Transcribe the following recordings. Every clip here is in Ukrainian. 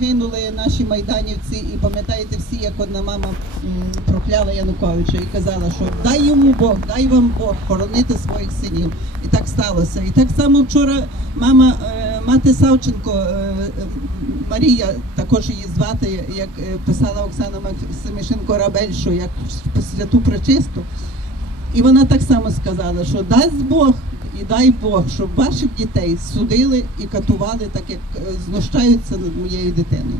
загинули наші майданівці, і пам'ятаєте всі, як одна мама прокляла Януковича і казала, що дай йому Бог, дай вам Бог хоронити своїх синів. І так сталося. І так само вчора мама е, мати Савченко е, Марія, також її звати, як е, писала Оксана Семишенко Рабель, що як святу пречисту. І вона так само сказала, що дасть Бог і дай Бог, щоб ваших дітей судили і катували, так як е, знущаються над моєю дитиною.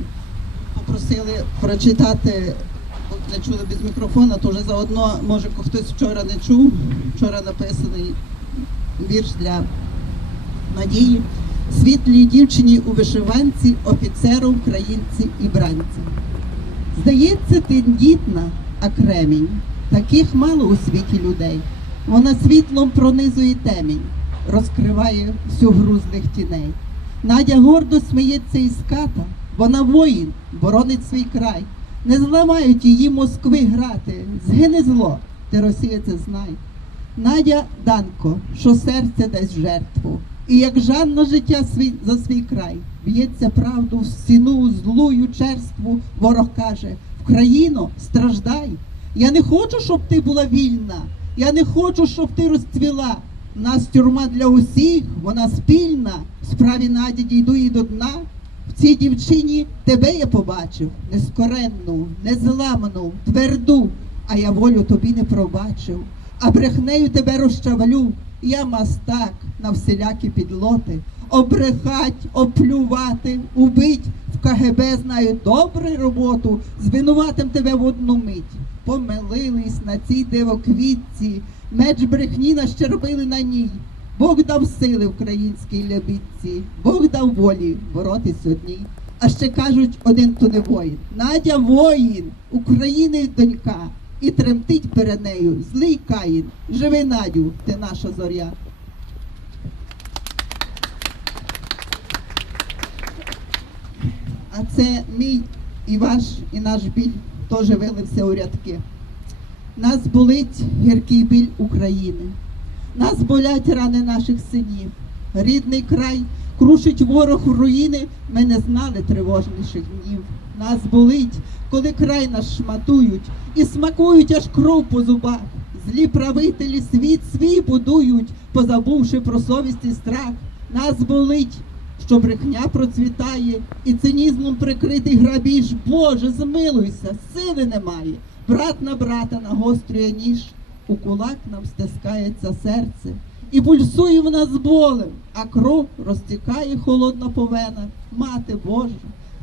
Попросили прочитати, не чули без мікрофона, то вже заодно, може хтось вчора не чув. Вчора написаний вірш для Надії. Світлій дівчині у вишиванці, офіцеру, українці і бранці. Здається, тендітна, а кремінь. Таких мало у світі людей. Вона світлом пронизує темінь, розкриває всю грузних тіней. Надя гордо сміється із ката, вона воїн, боронить свій край. Не зламають її Москви грати, згине зло, ти Росія це знай. Надя Данко, що серце дасть жертву, і як Жанна життя свій, за свій край, б'ється правду в стіну злую черству, ворог каже, Вкраїно, страждай. Я не хочу, щоб ти була вільна. Я не хочу, щоб ти розцвіла. Нас тюрма для усіх, вона спільна. Справі Наді дійду і до дна. В цій дівчині тебе я побачив, нескоренну, незламану, тверду, а я волю тобі не пробачив. А брехнею тебе розчавлю. Я мастак на всілякі підлоти. Обрехать, оплювати, убить в КГБ знаю добре роботу, звинуватим тебе в одну мить. Помилились на цій дивоквітці, меч брехні нащербили на ній. Бог дав сили українській лябідці, Бог дав волі боротись одній. А ще кажуть, один то не воїн. Надя воїн, України донька, і тремтить перед нею злий каїн. Живи, Надю, ти наша зоря. А це мій і ваш, і наш біль теж вилився у рядки. Нас болить гіркий біль України. Нас болять рани наших синів. Рідний край крушить ворог в руїни. Ми не знали тривожніших днів. Нас болить, коли край наш шматують і смакують аж кров по зубах. Злі правителі світ свій будують, позабувши про совість і страх. Нас болить, що брехня процвітає, і цинізмом прикритий грабіж. Боже, змилуйся, сили немає. Брат на брата нагострює ніж, у кулак нам стискається серце, і пульсує в нас болем, а кров розтікає холодна повена. Мати Божа,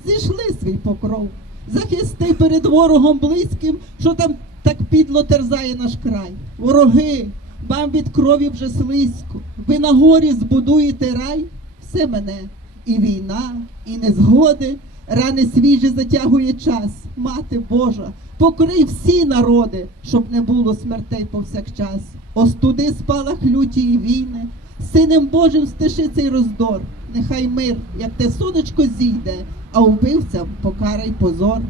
зійшли свій покров, захисти перед ворогом близьким, що там так підло терзає наш край. Вороги, вам від крові вже слизько. Ви на горі збудуєте рай, все мене. І війна, і незгоди, рани свіжі затягує час. Мати Божа, покрий всі народи, щоб не було смертей повсякчас. Остуди спалах люті і війни, синем Божим стиши цей роздор. Нехай мир, як те сонечко зійде, а вбивцям покарай позор.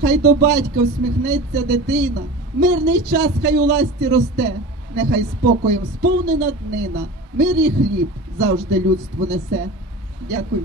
Хай до батька всміхнеться дитина, мирний час хай у ласті росте, нехай спокоєм сповнена днина, мир і хліб завжди людству несе. Дякую.